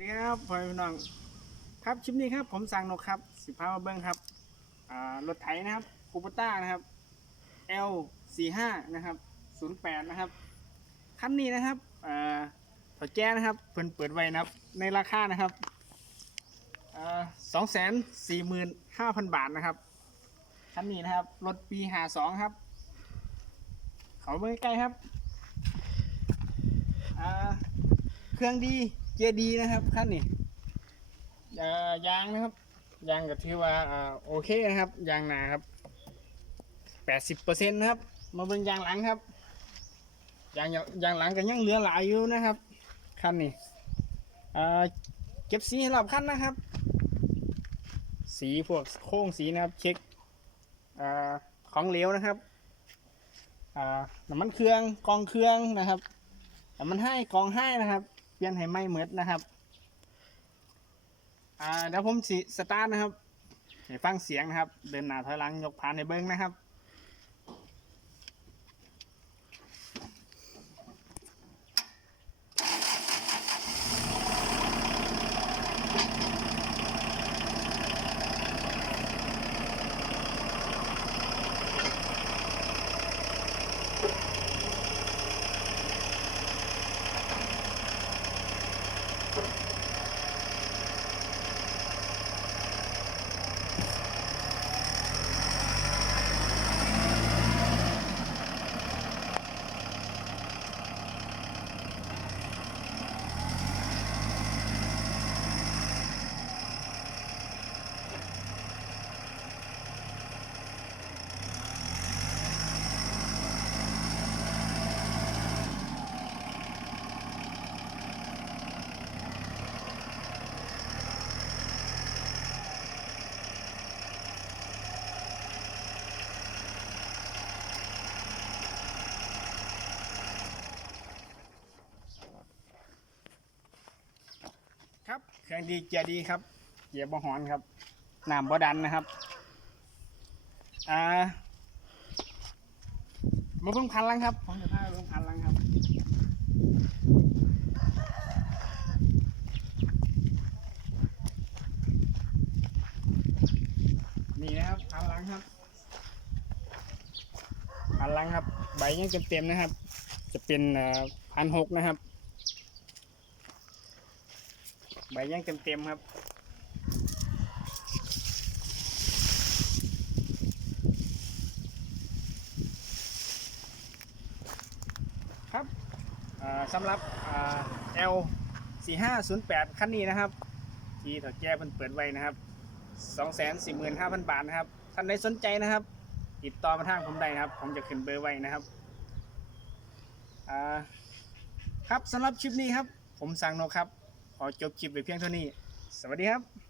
สวัสดีครับพ่อพี่น้องครับคลิปนี้ครับผมสั่งนกครับสิบพามาเบิ้งครับรถไถนะครับคูปต้านะครับ L 4 5นะครับ08นะครับคันนี้นะครับถอแก้นะครับเพิ่นเปิดไว้นะครับในราคานะครับสองแสนสี่หมื่นห้าพันบาทนะครับคันนี้นะครับรถปีหาสองครับ เขาเบิ้งใกล้ครับเครื่องดี กียร์ดีนะครับขั้นนี้อ่ยางนะครับ ยางก็ถือว่าอ่าโอเคนะครับ ยางหนาครับแปดสิบเปอร์เซ็นต์นะครับ มาเบิ่งยางหลังครับ ยางยางหลังก็ยังเหลือหลายอยู่นะครับขั้นนี้อ่เก็บสีให้รอบขั้นนะครับ สีพวกโค้งสีนะครับ เช็คอของเหลวนะครับน้ำมันเครื่องกองเครื่องนะครับแต่มันให้กองให้นะครับ ปลี่ยนให้ไม่เหมือนนะครับ อ่าเดี๋ยวผมสิสตาร์ทนะครับให้ฟังเสียงนะครับ เดินหน้าถอยหลังยกผ่านในเบิ้งนะครับ เครื่องดีเกียร์ดีครับเกียร์บ่หอนครับน้ำบ่ดันนะครับอ่ามาเพิ่งพันลังครับผมจะพาเพิ่งพันลังครับนี่นะครับพันลังครับพันลังครับ ใบยังเต็มๆนะครับ จะเป็นพันหกนะครับ ใบยังเต็มๆครับครับสำหรับอ่า L 4 5 0 8 คันนี้นะครับ ที่ถอดแก้เพิ่นเปิดไว้นะครับ 245,000 บาทนะครับ ท่านใดสนใจนะครับ ติดต่อมาทางผมได้นะครับ ผมจะขึ้นเบอร์ไว้นะครับครับสำหรับคลิปนี้ครับ ผมสั่งนกครับ ขอจบคลิปไปเพียงเท่านี้ สวัสดีครับ